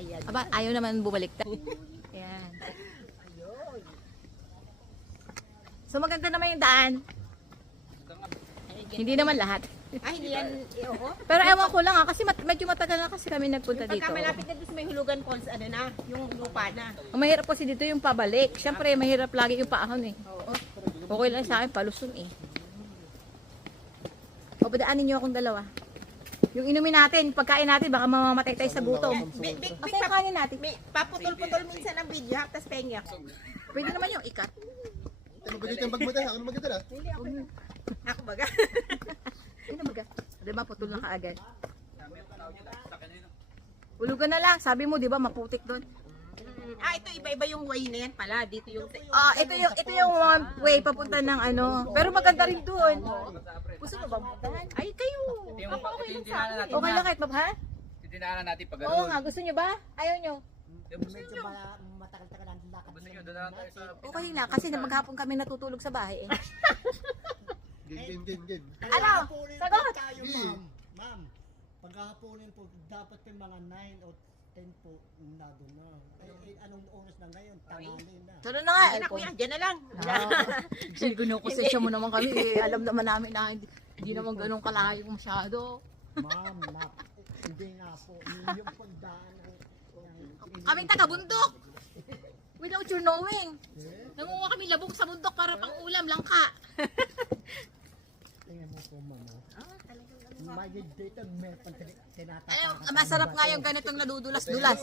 Ayan. Aba, ayaw naman bumalik. Ayan. So maganda naman yung daan. Hindi naman lahat. Ay, hindi yan. Oo. Pero ewan ko lang kasi medyo matagal na kasi kami nagpunta dito. Pagka malapit na doon sa may hulugan falls, ano na, yung lupa na. Ang mahirap kasi dito yung pabalik. Siyempre, mahirap lagi yung paahon eh. Oo. Okay lang sa akin, palusong eh. O, padaanin niyo akong dalawa. Yung inumin natin, pagkain natin, baka mamamatay tayo sa gutom. Big, Kasi yung kanin natin. may paputol-putol minsan ang video, tapos pengyak. Pwede naman yung ikat. Ano ba dito yung bag mo tayo? Ano maganda na? Ako baga. Ano ba? Di ba, putol na kaagad. Hulugan na lang. Sabi mo, di ba, maputik doon. Ah, ito iba-iba yung way na yan pala. Dito yung... Ah, ito yung one way papunta ng ano. Pero maganda rin doon. Gusto mo ba puntahan? Ay, kayo. Ako okay lang sa akin. Okay lang kahit mabha? Titinaanan natin pag Oo nga, gusto nyo ba? Ayaw nyo? Medyo matagal-tagal ang lakad. Gusto nyo, doon na lang tayo sa... Okay na, kasi maghapon kami natutulog sa bahay eh. Game. Ano? Sagot! Tayo, ma'am. Ma'am, paghahaponin po, dapat po mga 9 o 10 po na doon na. Anong oras na ngayon? Tanghali na. Tara na nga. Ay, naku yan. Diyan na lang. Ginukusensya mo naman kami eh. Alam naman namin na hindi naman ganun kalayo masyado. Ma'am, hindi nga po. Yung pagdaan Kaming taga-bundok. Without your knowing. Nangunga kami labong sa bundok para pang ulam, langka. tingin mo po, ma'am. May dito, may tinatapos. Masarap nga yung ganitong nadudulas-dulas.